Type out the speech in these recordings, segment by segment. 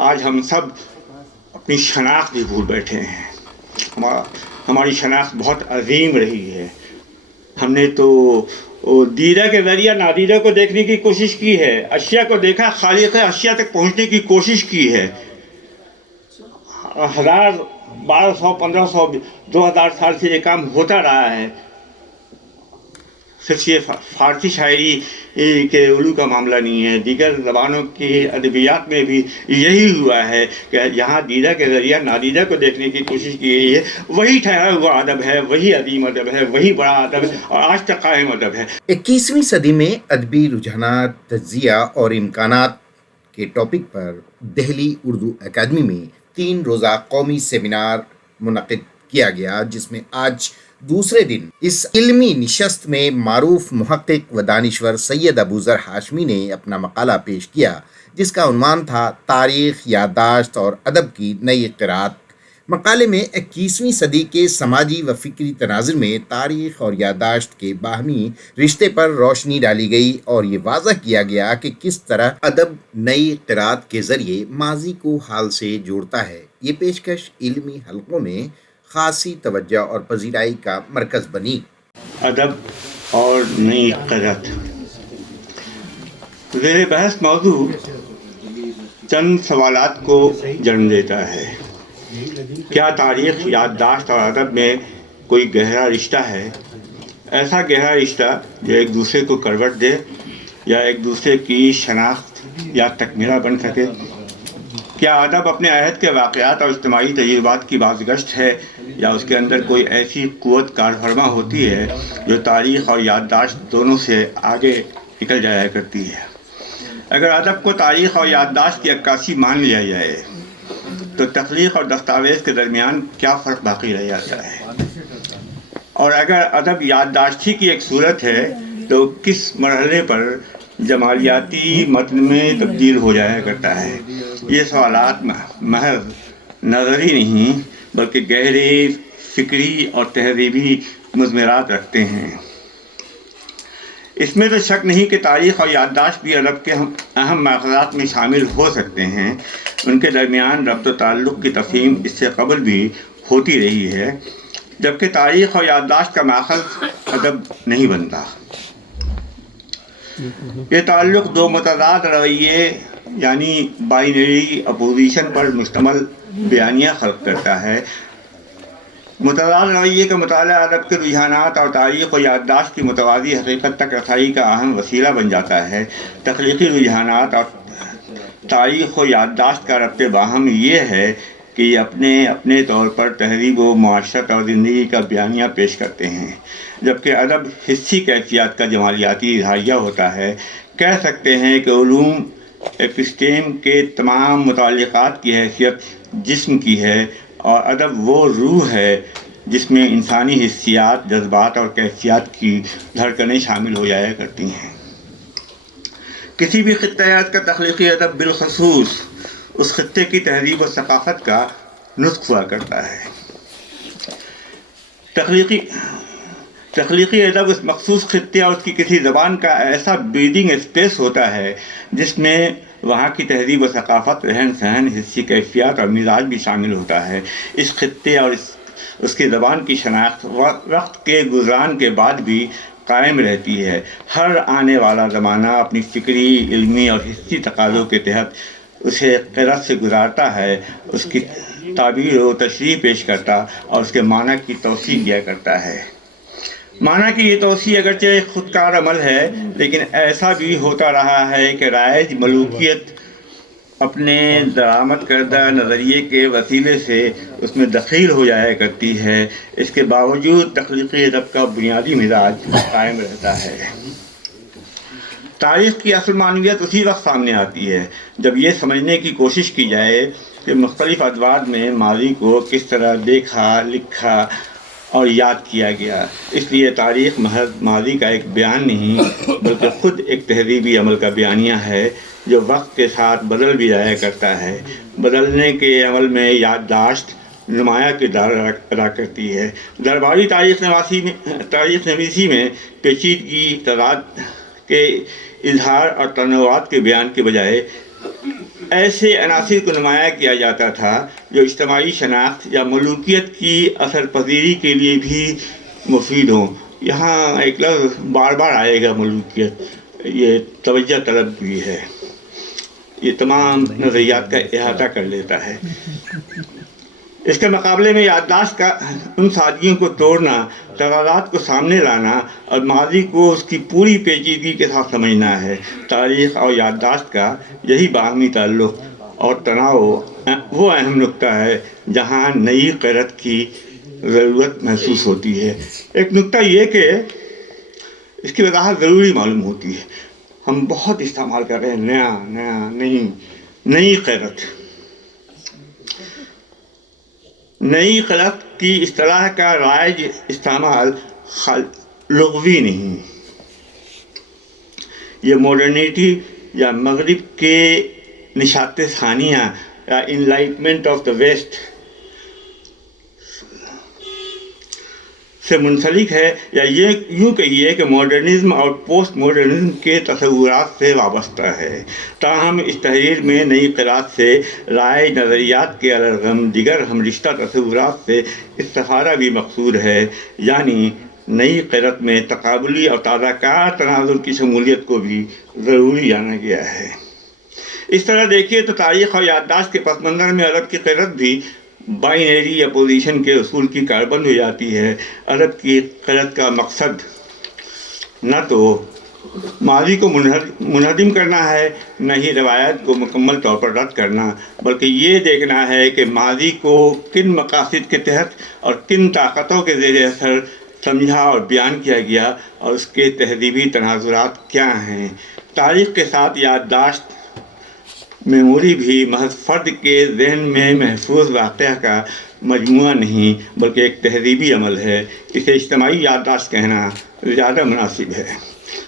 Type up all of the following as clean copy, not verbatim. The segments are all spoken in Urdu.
آج ہم سب اپنی شناخت بھی بھول بیٹھے ہیں. ہماری شناخت بہت عظیم رہی ہے. ہم نے تو دیدہ کے ذریعہ نادیدہ کو دیکھنے کی کوشش کی ہے، اشیاء کو دیکھا، خالق اشیاء تک پہنچنے کی کوشش کی ہے. 1000 1200 1500 2000 سال سے یہ کام ہوتا رہا ہے. صرف یہ فارسی شاعری کے علوم کا معاملہ نہیں ہے، دیگر زبانوں کی ادبیات میں بھی یہی ہوا ہے کہ جہاں دیدہ کے ذریعہ نادیدہ کو دیکھنے کی کوشش کی گئی ہے، وہی ٹھہرا ہوا ادب ہے، وہی عظیم ادب ہے، وہی بڑا ادب ہے اور آج تک قائم ادب ہے. 21ویں صدی میں ادبی رجحانات، تجزیہ اور امکانات کے ٹاپک پر دہلی اردو اکیڈمی میں 3 روزہ قومی سیمینار منعقد کیا گیا، جس میں آج دوسرے دن اس علمی نشست میں معروف محقق و دانشور سید ابوذر ہاشمی نے اپنا مقالہ پیش کیا، جس کا عنوان تھا تاریخ، یادداشت اور ادب کی نئی اختراعات. مقالے میں 21ویں صدی کے سماجی و فکری تناظر میں تاریخ اور یادداشت کے باہمی رشتے پر روشنی ڈالی گئی اور یہ واضح کیا گیا کہ کس طرح ادب نئی اختراعات کے ذریعے ماضی کو حال سے جوڑتا ہے. یہ پیشکش علمی حلقوں میں خاصی توجہ اور پذیرائی کا مرکز بنی. ادب اور نئی اختراعات. زیر بحث موضوع چند سوالات کو جنم دیتا ہے. کیا تاریخ، یادداشت اور ادب میں کوئی گہرا رشتہ ہے؟ ایسا گہرا رشتہ جو ایک دوسرے کو کروٹ دے یا ایک دوسرے کی شناخت یا تکمیلہ بن سکے؟ کیا ادب اپنے عہد کے واقعات اور اجتماعی تجربات کی بازگشت ہے یا اس کے اندر کوئی ایسی قوت کار فرما ہوتی ہے جو تاریخ اور یادداشت دونوں سے آگے نکل جایا کرتی ہے؟ اگر ادب کو تاریخ اور یادداشت کی عکاسی مان لیا جائے تو تخلیق اور دستاویز کے درمیان کیا فرق باقی رہ جاتا ہے؟ اور اگر ادب یادداشتی کی ایک صورت ہے تو کس مرحلے پر جمالیاتی متن میں تبدیل ہو جایا کرتا ہے؟ یہ سوالات محض نظری نہیں بلکہ گہرے فکری اور تہذیبی مضمرات رکھتے ہیں. اس میں تو شک نہیں کہ تاریخ اور یادداشت بھی ادب کے اہم ماخذات میں شامل ہو سکتے ہیں. ان کے درمیان ربط و تعلق کی تفہیم اس سے قبل بھی ہوتی رہی ہے، جبکہ تاریخ اور یادداشت کا ماخذ ادب نہیں بنتا. یہ تعلق دو متضاد رویے یعنی بائنری اپوزیشن پر مشتمل بیانیہ خلق کرتا ہے. متضاد رویے کا مطالعہ ادب کے رجحانات اور تاریخ و یادداشت کی متوازی حقیقت تک رسائی کا اہم وسیلہ بن جاتا ہے. تخلیقی رجحانات اور تاریخ و یادداشت کا ربط باہم یہ ہے کہ یہ اپنے طور پر تہذیب و معاشرت اور زندگی کا بیانیہ پیش کرتے ہیں، جبکہ ادب حسی کیفیات کا جمالیاتی اظہاریہ ہوتا ہے. کہہ سکتے ہیں کہ علوم ایپسٹیم کے تمام متعلقات کی حیثیت جسم کی ہے اور ادب وہ روح ہے جس میں انسانی حسیات، جذبات اور کیفیات کی دھڑکنیں شامل ہو جایا کرتی ہیں. کسی بھی خطہ کا تخلیقی ادب بالخصوص اس خطے کی تہذیب و ثقافت کا نطق ہوا کرتا ہے. تخلیقی ادب اس مخصوص خطے اور اس کی کسی زبان کا ایسا بریدنگ اسپیس ہوتا ہے جس میں وہاں کی تہذیب و ثقافت، رہن سہن، حسی کیفیات اور مزاج بھی شامل ہوتا ہے. اس خطے اور اس کی زبان کی شناخت وقت کے گزران کے بعد بھی قائم رہتی ہے. ہر آنے والا زمانہ اپنی فکری، علمی اور حسی تقاضوں کے تحت اسے قرت سے گزارتا ہے، اس کی تعبیر و تشریح پیش کرتا اور اس کے معنی کی توسیع کیا کرتا ہے. معنی کی یہ توسیع اگرچہ ایک خودکار عمل ہے، لیکن ایسا بھی ہوتا رہا ہے کہ رائج ملوکیت اپنے درآمد کردہ نظریے کے وسیلے سے اس میں دخیل ہو جایا کرتی ہے. اس کے باوجود تخلیقی ادب کا بنیادی مزاج قائم رہتا ہے. تاریخ کی اصل معنویت اسی وقت سامنے آتی ہے جب یہ سمجھنے کی کوشش کی جائے کہ مختلف ادوار میں ماضی کو کس طرح دیکھا، لکھا اور یاد کیا گیا. اس لیے تاریخ محض ماضی کا ایک بیان نہیں بلکہ خود ایک تہذیبی عمل کا بیانیہ ہے جو وقت کے ساتھ بدل بھی جایا کرتا ہے. بدلنے کے عمل میں یادداشت نمایاں کردار ادا کرتی ہے. درباری تاریخ نویسی میں پیچیدگی، تضاد کے اظہار اور تنوعات کے بیان کے بجائے ایسے عناصر کو نمایاں کیا جاتا تھا جو اجتماعی شناخت یا ملوکیت کی اثر پذیری کے لیے بھی مفید ہوں۔ یہاں ایک لفظ بار بار آئے گا، ملوکیت، یہ توجہ طلب بھی ہے، یہ تمام نظریات کا احاطہ کر لیتا ہے۔ اس کے مقابلے میں یادداشت کا ان سادگیوں کو توڑنا، تغیرات کو سامنے لانا اور ماضی کو اس کی پوری پیچیدگی کے ساتھ سمجھنا ہے۔ تاریخ اور یادداشت کا یہی باہمی تعلق اور تناؤ وہ اہم نقطہ ہے جہاں نئی قرت کی ضرورت محسوس ہوتی ہے۔ ایک نقطہ یہ کہ اس کی وضاحت ضروری معلوم ہوتی ہے۔ ہم بہت استعمال کر رہے ہیں نئی قرت۔ نئی قرت کی اصطلاح کا رائج استعمال لغوی نہیں، یہ ماڈرنیٹی یا مغرب کے نشاط ثانیہ یا انلائٹمنٹ آف دا ویسٹ سے منسلک ہے، یا یہ یوں کہیے کہ ماڈرنزم اور پوسٹ ماڈرنزم کے تصورات سے وابستہ ہے۔ تاہم اس تحریر میں نئی قرات سے رائج نظریات کے الرغم دیگر ہم رشتہ تصورات سے استفادہ بھی مقصود ہے، یعنی نئی قرت میں تقابلی اور تازہ کار تناظر کی شمولیت کو بھی ضروری جانا گیا ہے۔ اس طرح دیکھیے تو تاریخ اور یادداشت کے پس منظر میں عرب کی قرت بھی بائنری اپوزیشن کے اصول کی کاربند ہو جاتی ہے۔ عرب کی قرت کا مقصد نہ تو ماضی کو منہدم کرنا ہے، نہ ہی روایت کو مکمل طور پر رد کرنا، بلکہ یہ دیکھنا ہے کہ ماضی کو کن مقاصد کے تحت اور کن طاقتوں کے زیر اثر سمجھا اور بیان کیا گیا، اور اس کے تہذیبی تناظرات کیا ہیں۔ تاریخ کے ساتھ یادداشت میموری بھی محض فرد کے ذہن میں محفوظ واقعہ کا مجموعہ نہیں، بلکہ ایک تہذیبی عمل ہے۔ اسے اجتماعی یادداشت کہنا زیادہ مناسب ہے۔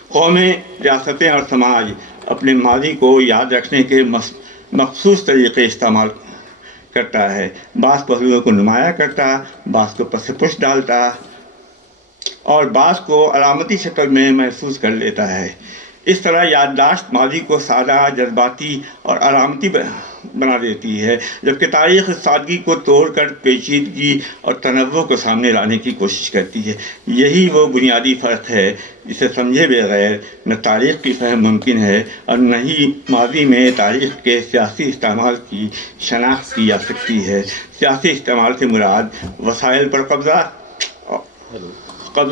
قومیں، ریاستیں اور سماج اپنے ماضی کو یاد رکھنے کے مخصوص طریقے استعمال کرتا ہے، بعض پہلوؤں کو نمایاں کرتا، بعض کو پس پش ڈالتا اور بعض کو علامتی شکل میں محفوظ کر لیتا ہے۔ اس طرح یادداشت ماضی کو سادہ، جذباتی اور علامتی بنا دیتی ہے، جبکہ تاریخ اس سادگی کو توڑ کر پیچیدگی اور تنوع کو سامنے لانے کی کوشش کرتی ہے۔ یہی وہ بنیادی فرق ہے جسے سمجھے بغیر نہ تاریخ کی فہم ممکن ہے اور نہ ہی ماضی میں تاریخ کے سیاسی استعمال کی شناخت کی جا سکتی ہے۔ سیاسی استعمال سے مراد وسائل پر قبضہ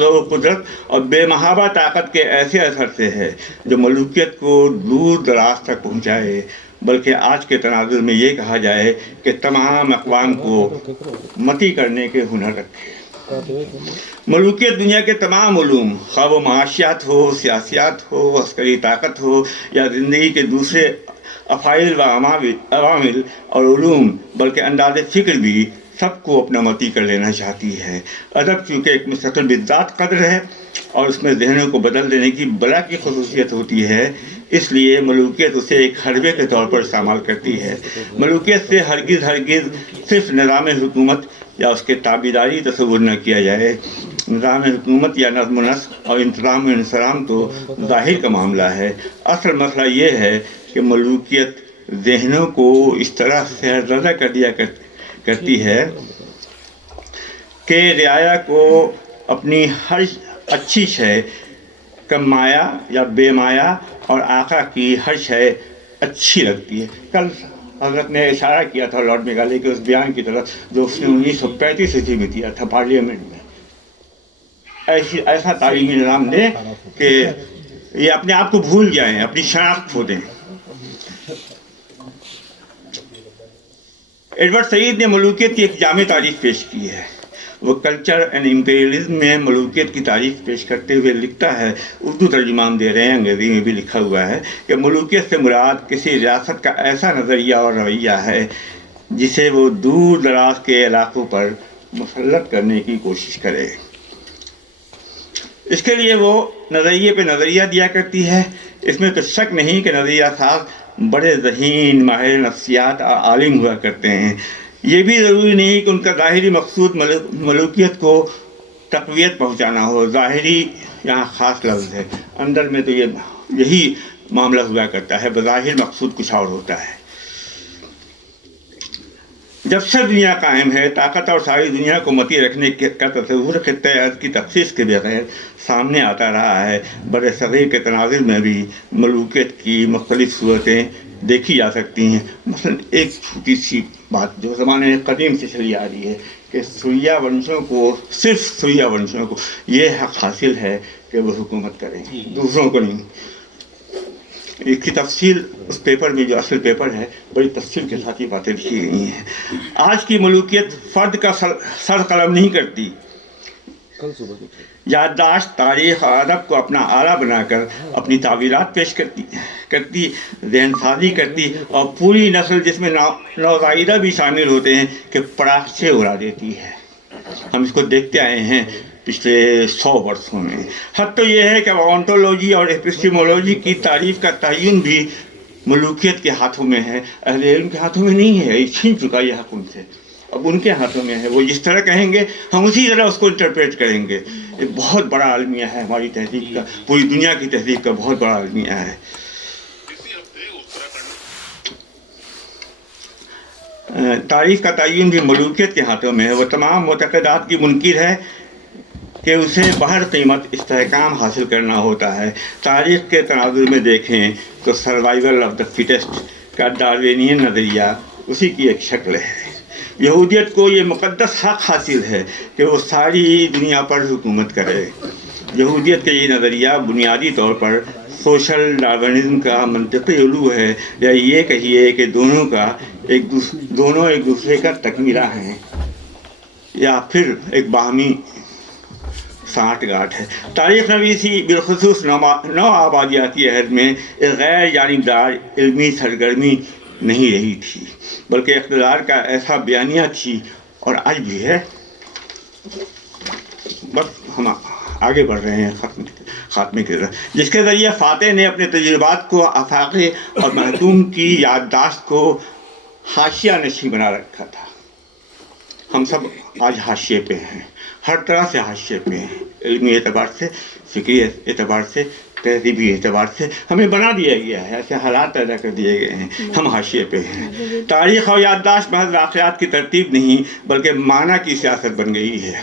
و قدرت اور بے محابہ طاقت کے ایسے اثر سے ہے جو ملوکیت کو دور دراز تک پہنچائے، بلکہ آج کے تناظر میں یہ کہا جائے کہ تمام اقوام کو متی کرنے کے ہنر رکھے۔ ملوکیت دنیا کے تمام علوم، خواہ وہ معاشیات ہو، سیاسیات ہو، عسکری طاقت ہو یا زندگی کے دوسرے افعال و عوامل اور علوم، بلکہ انداز فکر بھی، سب کو اپنا متی کر لینا چاہتی ہے۔ ادب چونکہ ایک مستقل بذات قدر ہے اور اس میں ذہنوں کو بدل دینے کی بلا کی خصوصیت ہوتی ہے، اس لیے ملوکیت اسے ایک حربے کے طور پر استعمال کرتی ہے۔ ملوکیت سے ہرگز صرف نظام حکومت یا اس کے تابعداری تصور نہ کیا جائے۔ نظام حکومت یا نظم و نسق اور انتظام و انصرام تو ظاہر کا معاملہ ہے، اصل مسئلہ یہ ہے کہ ملوکیت ذہنوں کو اس طرح سحرزدہ کر دیا کرتی ہے کہ رعایا کو اپنی ہر اچھی شے کم مایہ یا بے مایہ اور آقا کی ہر شے اچھی لگتی ہے۔ کل حضرت نے اشارہ کیا تھا لارڈ میگالے کے اس بیان کی طرف جو اس نے 1935 میں دیا تھا پارلیمنٹ میں۔ ایسا تعلیمی نظام دیں کہ یہ اپنے آپ کو بھول جائیں، اپنی شناخت کھو دیں۔ ایڈورڈ سعید نے ملوکیت کی ایک جامع تعریف پیش کی ہے۔ وہ کلچر اینڈ امپیریلزم میں ملوکیت کی تعریف پیش کرتے ہوئے لکھتا ہے، اردو ترجمہ ہم دے رہے ہیں، انگریزی میں بھی لکھا ہوا ہے، کہ ملوکیت سے مراد کسی ریاست کا ایسا نظریہ اور رویہ ہے جسے وہ دور دراز کے علاقوں پر مسلط کرنے کی کوشش کرے۔ اس کے لیے وہ نظریے پہ نظریہ دیا کرتی ہے۔ اس میں تو شک نہیں کہ نظریہ ساز بڑے ذہین، ماہر نفسیات اور عالم ہوا کرتے ہیں۔ یہ بھی ضروری نہیں کہ ان کا ظاہری مقصود ملوکیت کو تقویت پہنچانا ہو۔ ظاہری یہاں خاص لفظ ہے، اندر میں تو یہی معاملہ ہوا کرتا ہے، بظاہر مقصود کچھ اور ہوتا ہے۔ جب سے دنیا قائم ہے طاقت اور ساری دنیا کو متی رکھنے کا تصور خطۂ ارض کی تخصیص کے بغیر سامنے آتا رہا ہے۔ بر صغیر کے تناظر میں بھی ملوکیت کی مختلف صورتیں دیکھی جا سکتی ہیں۔ مثلا ایک چھوٹی سی بات جو زمانے قدیم سے چلی آ رہی ہے کہ سوریہ ونشوں کو، صرف سوریہ ونشوں کو یہ حق حاصل ہے کہ وہ حکومت کریں، دوسروں کو نہیں۔ اس کی تفصیل اس پیپر میں، جو اصل پیپر ہے، بڑی تفصیل کے ساتھ یہ باتیں لکھی گئی ہیں۔ آج کی ملوکیت فرد کا سر قلم نہیں کرتی، یادداشت، تاریخ اور ادب کو اپنا آلہ بنا کر اپنی تعبیرات پیش کرتی، ذہن سازی کرتی، اور پوری نسل جس میں نوزائیدہ بھی شامل ہوتے ہیں کہ پراخے اڑا دیتی ہے۔ ہم اس کو دیکھتے آئے ہیں پچھلے 100 برسوں میں۔ حد تو یہ ہے کہ آنٹولوجی اور ایپسٹیمولوجی کی تعریف کا تعین بھی ملوکیت کے ہاتھوں میں ہے، اہل علم کے ہاتھوں میں نہیں ہے۔ یہ چھین چکا یہ حق ان سے، اب ان کے ہاتھوں میں ہے۔ وہ جس طرح کہیں گے ہم اسی طرح اس کو انٹرپریٹ کریں گے۔ ایک بہت بڑا المیہ ہے ہماری تہذیب کا، پوری دنیا کی تہذیب کا بہت بڑا المیہ ہے۔ تاریخ کا تعین بھی ملوکیت کے ہاتھوں میں ہے۔ وہ تمام معتقدات کی منکر ہے کہ اسے بہر قیمت استحکام حاصل کرنا ہوتا ہے۔ تاریخ کے تناظر میں دیکھیں تو سروائیول آف دا فٹسٹ کا ڈاروینین نظریہ اسی کی ایک شکل ہے۔ یہودیت کو یہ مقدس حق حاصل ہے کہ وہ ساری دنیا پر حکومت کرے۔ یہودیت کا یہ نظریہ بنیادی طور پر سوشل ڈارونزم کا منطقی علو ہے، یا یہ کہیے کہ دونوں ایک دوسرے کا تکملہ ہیں، یا پھر ایک باہمی سانٹھ گاٹھ ہے۔ تاریخ نویسی بالخصوص نو آبادیاتی عہد میں ایک غیر جانبدار علمی سرگرمی نہیں رہی تھی، بلکہ اقتدار کا ایسا بیانیہ تھی، اور آج بھی ہے۔ بس ہم آگے بڑھ رہے ہیں خاتمے کی طرف، جس کے ذریعے فاتح نے اپنے تجربات کو، آفاقے اور محتوم کی یادداشت کو حاشیہ نشین بنا رکھا تھا۔ ہم سب آج حاشیے پہ ہیں، ہر طرح سے حاشیے پہ ہیں، علمی اعتبار سے، فکری اعتبار سے، تہذیبی اعتبار سے ہمیں بنا دیا گیا ہے، ایسے حالات پیدا کر دیے گئے ہیں، ہم حاشیے پہ ہیں۔ تاریخ اور یادداشت محض واقعات کی ترتیب نہیں بلکہ معنی کی سیاست بن گئی ہے۔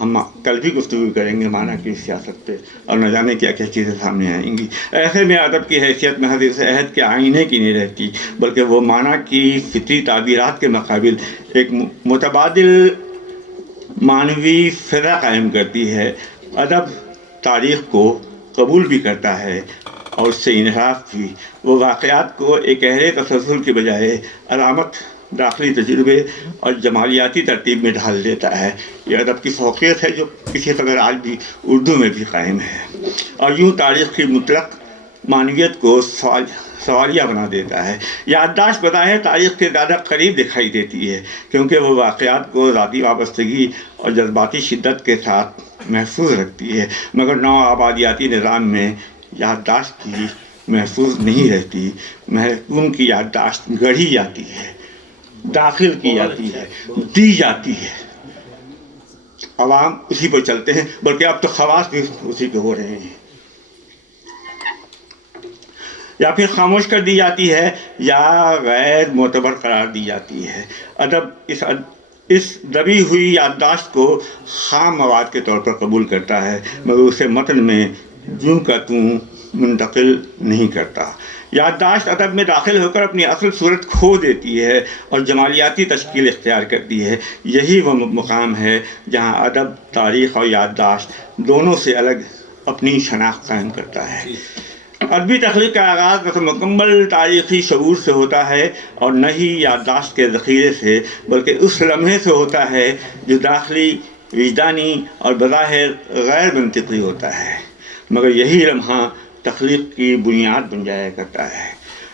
ہم کل بھی گفتگو کریں گے معنی کی سیاست پہ، اور نہ جانے کیا کیا چیزیں سامنے آئیں گی۔ ایسے میں ادب کی حیثیت محض اس عہد کے آئینے کی نہیں رہتی، بلکہ وہ معنی کی فطری تعبیرات کے مقابل ایک متبادل معنوی فضا قائم کرتی ہے۔ ادب تاریخ کو قبول بھی کرتا ہے اور اس سے انحراف بھی۔ وہ واقعات کو ایک گہرے تسلسل کے بجائے علامت، داخلی تجربے اور جمالیاتی ترتیب میں ڈھال دیتا ہے۔ یہ ادب کی فوقیت ہے جو کسی قدر آج بھی اردو میں بھی قائم ہے، اور یوں تاریخ کی مطلق معنویت کو سوالیہ بنا دیتا ہے۔ یادداشت بظاہر تاریخ کے زیادہ قریب دکھائی دیتی ہے، کیونکہ وہ واقعات کو ذاتی وابستگی اور جذباتی شدت کے ساتھ محفوظ رکھتی ہے، مگر نو آبادیاتی نظام میں یادداشت کی محفوظ نہیں رہتی۔ محکوم کی یادداشت گڑھی جاتی ہے، داخل کی جاتی ہے، دی جاتی ہے، عوام اسی پر چلتے ہیں، بلکہ اب تو خواص بھی اسی پہ ہو رہے ہیں، یا پھر خاموش کر دی جاتی ہے یا غیر معتبر قرار دی جاتی ہے۔ ادب اس دبی ہوئی یادداشت کو خام مواد کے طور پر قبول کرتا ہے، مگر اسے متن میں جوں کا توں منتقل نہیں کرتا۔ یادداشت ادب میں داخل ہو کر اپنی اصل صورت کھو دیتی ہے اور جمالیاتی تشکیل اختیار کرتی ہے۔ یہی وہ مقام ہے جہاں ادب تاریخ اور یادداشت دونوں سے الگ اپنی شناخت قائم کرتا ہے۔ ادبی تخلیق کا آغاز نہ تو مکمل تاریخی شعور سے ہوتا ہے اور نہ ہی یادداشت کے ذخیرے سے، بلکہ اس لمحے سے ہوتا ہے جو داخلی، وجدانی اور بظاہر غیر منطقی ہوتا ہے، مگر یہی لمحہ تخلیق کی بنیاد بن جایا کرتا ہے۔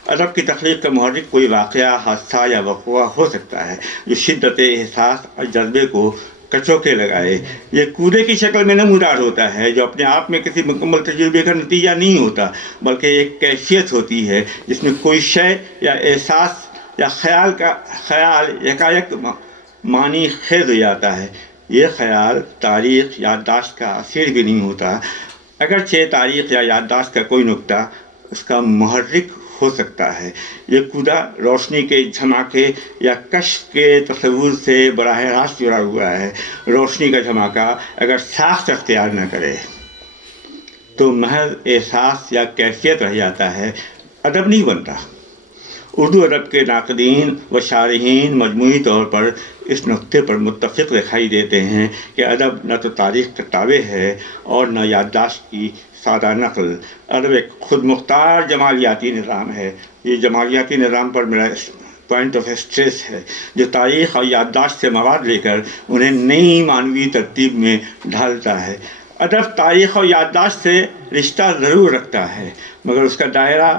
ادب کی تخلیق کا محرک کوئی واقعہ، حادثہ یا وقوع ہو سکتا ہے جو شدت احساس اور جذبے کو کچوکے لگائے۔ یہ کودے کی شکل میں نمودار ہوتا ہے جو اپنے آپ میں کسی مکمل تجربے کا نتیجہ نہیں ہوتا، بلکہ ایک کیفیت ہوتی ہے جس میں کوئی شے یا احساس یا خیال یکایک معنی خیز ہو جاتا ہے۔ یہ خیال تاریخ، یادداشت کا اثر بھی نہیں ہوتا، اگرچہ تاریخ یا یادداشت کا کوئی نقطہ اس کا محرک ہو سکتا ہے۔ یہ کودا روشنی کے جھماکے یا کشف کے تصور سے براہ راست جڑا ہوا ہے۔ روشنی کا جھماکہ اگر ساخت اختیار نہ کرے تو محض احساس یا کیفیت رہ جاتا ہے، ادب نہیں بنتا۔ اردو ادب کے ناقدین و شارحین مجموعی طور پر اس نقطے پر متفق دکھائی دیتے ہیں کہ ادب نہ تو تاریخ کا تابع ہے اور نہ یادداشت کی سادہ نقل۔ ادب ایک خود مختار جمالیاتی نظام ہے۔ یہ جمالیاتی نظام پر میرا پوائنٹ آف اسٹریس ہے، جو تاریخ اور یادداشت سے مواد لے کر انہیں نئی معنوی ترتیب میں ڈھالتا ہے۔ ادب تاریخ اور یادداشت سے رشتہ ضرور رکھتا ہے، مگر اس کا دائرہ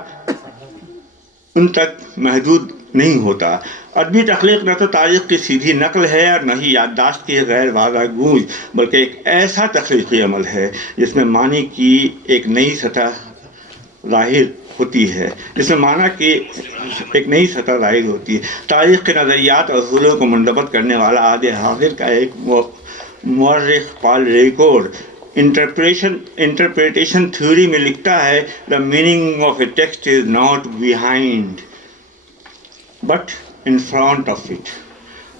ان تک محدود نہیں ہوتا۔ ادبی تخلیق نہ تو تاریخ کی سیدھی نقل ہے اور نہ ہی یادداشت کی غیر واضح گونج، بلکہ ایک ایسا تخلیقی عمل ہے جس میں معنی کی ایک نئی سطح ظاہر ہوتی ہے، تاریخ کے نظریات اور اصولوں کو منضبط کرنے والا عہد حاضر کا ایک مورخ پال ریکورڈ انٹرپریٹیشن تھیوری میں لکھتا ہے، "The meaning of a text is not behind but in front of it."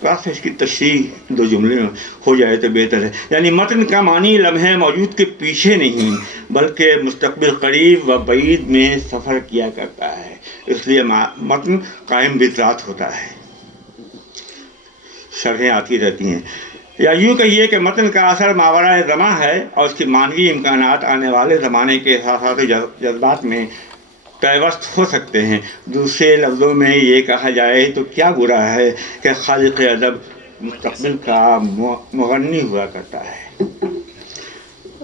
کافی اس کی تشریح دو جملے میں ہو جائے تو بہتر ہے۔ یعنی متن کا معنی لمحے موجود کے پیچھے نہیں بلکہ مستقبل قریب و بعید میں سفر کیا کرتا ہے، اس لیے متن قائم بذات ہوتا ہے۔ شرحیں آتی رہتی ہیں، یا یوں کہیے کہ متن کا اثر ماورائے زماں ہے اور اس کی معنوی امکانات آنے والے زمانے کے احساسات و جذبات میں پیوست ہو سکتے ہیں۔ دوسرے لفظوں میں یہ کہا جائے تو کیا برا ہے کہ خالق ادب مستقبل کا مغنی ہوا کرتا ہے۔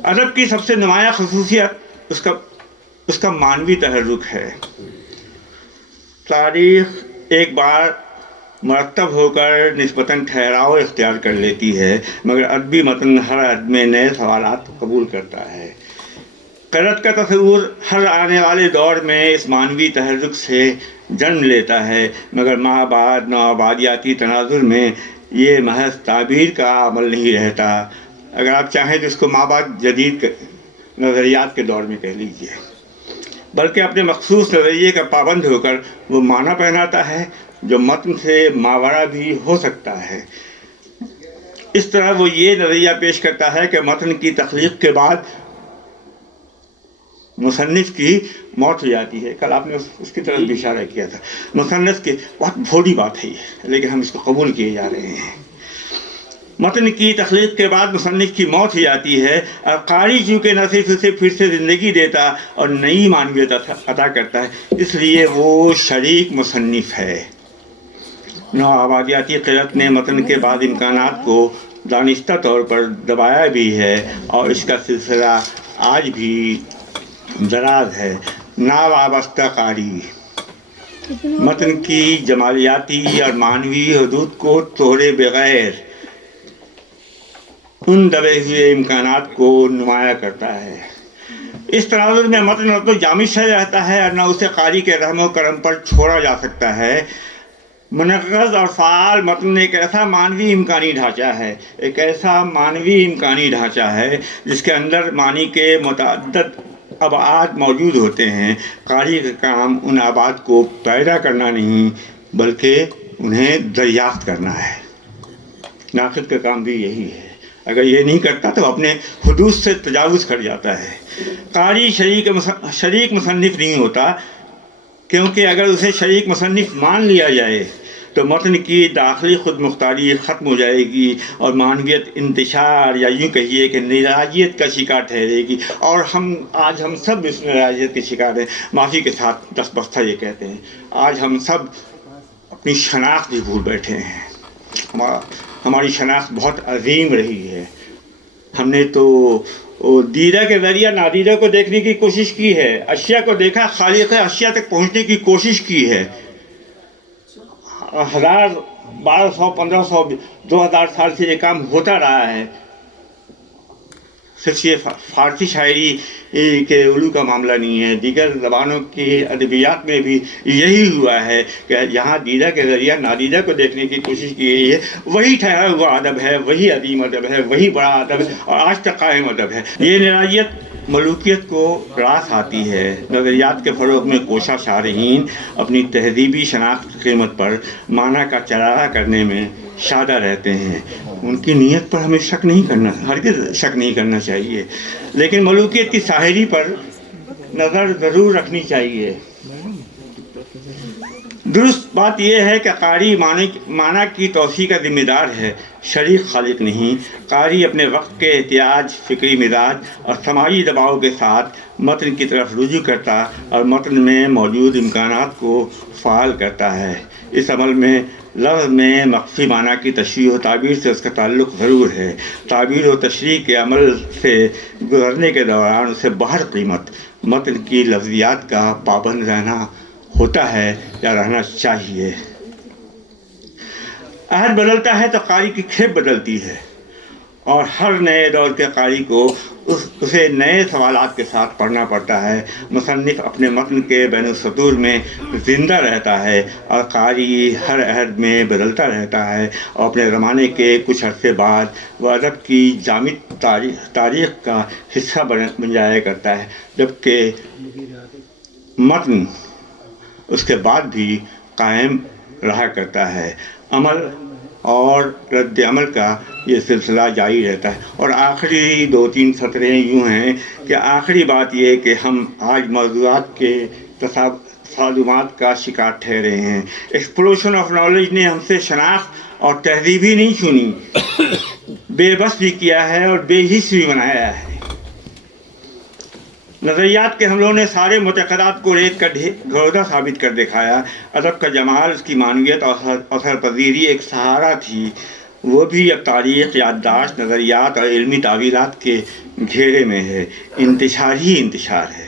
ادب کی سب سے نمایاں خصوصیت اس کا معنوی تحرک ہے۔ تاریخ ایک بار مرتب ہو کر نسبتاً ٹھہراؤ اختیار کر لیتی ہے، مگر ادبی متن ہر عہد میں نئے سوالات قبول کرتا ہے۔ قدرت کا تصور ہر آنے والے دور میں اس معنوی تحرک سے جنم لیتا ہے، مگر مابعد نوآبادیاتی تناظر میں یہ محض تعبیر کا عمل نہیں رہتا۔ اگر آپ چاہیں تو اس کو مابعد جدید نظریات کے دور میں کہہ لیجیے، بلکہ اپنے مخصوص نظریے کا پابند ہو کر وہ معنی پہناتا ہے جو متن سے ماورا بھی ہو سکتا ہے۔ اس طرح وہ یہ نظریہ پیش کرتا ہے کہ متن کی تخلیق کے بعد مصنف کی موت ہو جاتی ہے۔ کل آپ نے اس کی طرف بھی اشارہ کیا تھا۔ مصنف کی بہت بھولی بات ہے یہ، لیکن ہم اس کو قبول کیے جا رہے ہیں۔ متن کی تخلیق کے بعد مصنف کی موت ہو جاتی ہے اور قاری چونکہ نہ صرف اسے پھر سے زندگی دیتا اور نئی معنویت عطا کرتا ہے، اس لیے وہ شریک مصنف ہے۔ نوآبادیاتی قدرت نے متن کے بعد امکانات کو دانستہ طور پر دبایا بھی ہے اور اس کا سلسلہ آج بھی دراز ہے۔ ناوابستہ قاری متن کی جمالیاتی اور معنوی حدود کو توڑے بغیر ان دبے ہوئے امکانات کو نمایاں کرتا ہے۔ اس تناظر میں متن نہ تو جامد رہتا ہے اور نہ اسے قاری کے رحم و کرم پر چھوڑا جا سکتا ہے۔ منغز اور فعال متن ایک ایسا معنوی امکانی ڈھانچہ ہے جس کے اندر معنی کے متعدد ابعاد موجود ہوتے ہیں۔ قاری کا کام ان ابعاد کو پیدا کرنا نہیں بلکہ انہیں دریافت کرنا ہے۔ ناقد کا کام بھی یہی ہے، اگر یہ نہیں کرتا تو اپنے حدود سے تجاوز کر جاتا ہے۔ قاری شریک مصنف نہیں ہوتا، کیونکہ اگر اسے شریک مصنف مان لیا جائے تو متن کی داخلی خود مختاری ختم ہو جائے گی اور معنویت انتشار یا یوں کہیے کہ نراجیت کا شکار ٹھہرے گی، اور آج ہم سب اس نراجیت کے شکار ہیں۔ معافی کے ساتھ دست بستہ یہ کہتے ہیں، آج ہم سب اپنی شناخت بھی بھول بیٹھے ہیں۔ ہماری شناخت بہت عظیم رہی ہے۔ ہم نے تو دیدہ کے ذریعہ نادیدہ کو دیکھنے کی کوشش کی ہے، اشیاء کو دیکھا، خالق اشیاء تک پہنچنے کی کوشش کی ہے۔ 1000 1200 1500 2000 سال سے یہ کام ہوتا رہا ہے۔ صرف یہ فارسی شاعری کے علوم کا معاملہ نہیں ہے، دیگر زبانوں کی ادبیات میں بھی یہی ہوا ہے کہ یہاں دیدہ کے ذریعہ نادیدہ کو دیکھنے کی کوشش کی گئی ہے۔ وہی ٹھہرا ہوا ادب ہے، وہی عظیم ادب ہے، وہی بڑا ادب ہے اور آج تک قائم ادب ہے۔ یہ نراجیت ملوکیت کو راس آتی ہے۔ نظریات کے فروغ میں کوشاں شارحین اپنی تہذیبی شناخت کی قیمت پر معنی کا چرارا کرنے میں شادہ رہتے ہیں۔ ان کی نیت پر ہمیں ہرگز شک نہیں کرنا چاہیے، لیکن ملوکیت کی ظاہری پر نظر ضرور رکھنی چاہیے۔ درست بات یہ ہے کہ قاری معنی کی توسیع کا ذمہ دار ہے، شریک خالق نہیں۔ قاری اپنے وقت کے احتیاج، فکری مزاج اور سماجی دباؤ کے ساتھ متن کی طرف رجوع کرتا اور متن میں موجود امکانات کو فعال کرتا ہے۔ اس عمل میں لفظ میں مخفی معنی کی تشریح و تعبیر سے اس کا تعلق ضرور ہے۔ تعبیر و تشریح کے عمل سے گزرنے کے دوران اسے بہر قیمت متن کی لفظیات کا پابند رہنا ہوتا ہے یا رہنا چاہیے۔ عہد بدلتا ہے تو قاری کی کھیپ بدلتی ہے، اور ہر نئے دور کے قاری کو اسے نئے سوالات کے ساتھ پڑھنا پڑتا ہے۔ مصنف اپنے متن کے بین السطور میں زندہ رہتا ہے، اور قاری ہر عہد میں بدلتا رہتا ہے، اور اپنے زمانے کے کچھ عرصے بعد وہ ادب کی جامد تاریخ کا حصہ بن جایا کرتا ہے، جبکہ متن اس کے بعد بھی قائم رہا کرتا ہے۔ عمل اور رد عمل کا یہ سلسلہ جاری رہتا ہے۔ اور آخری 2-3 سطریں یوں ہیں کہ آخری بات یہ کہ ہم آج موضوعات کے تصادمات کا شکار ٹھہرے ہیں۔ ایکسپلوشن آف نالج نے ہم سے شناخت اور تہذیب ہی نہیں چھینی، بے بس بھی کیا ہے اور بے حس بھی بنایا ہے۔ نظریات کے حملوں نے سارے معتقدات کو ریت کا گھرودا ثابت کر دکھایا۔ ادب کا جمال، اس کی معنویت اور اثر پذیری ایک سہارا تھی، وہ بھی اب تاریخ، یادداشت، نظریات اور علمی تعویلات کے گھیرے میں ہے۔ انتشار ہی انتشار ہے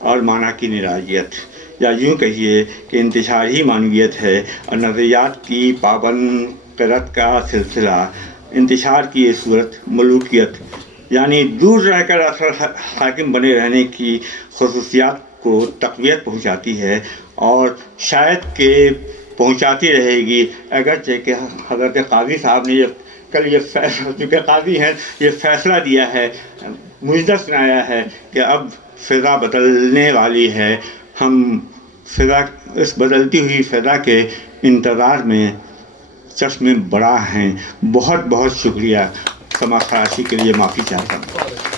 اور معنی کی نراجیت، یا یوں کہیے کہ انتشار ہی معنویت ہے اور نظریات کی پابند قرت کا سلسلہ۔ انتشار کی یہ صورت ملوکیت یعنی دور رہ کر اثر حاکم بنے رہنے کی خصوصیات کو تقویت پہنچاتی ہے، اور شاید کہ پہنچاتی رہے گی، اگرچہ کہ حضرت قاضی صاحب نے کل یہ فیصلہ، چونکہ قاضی ہیں، یہ فیصلہ دیا ہے، مجدہ سنایا ہے کہ اب فضا بدلنے والی ہے۔ ہم اس بدلتی ہوئی فضا کے انتظار میں چشم بڑا ہیں۔ بہت بہت شکریہ۔ سماع خراشی کے لیے معافی چاہتا ہوں۔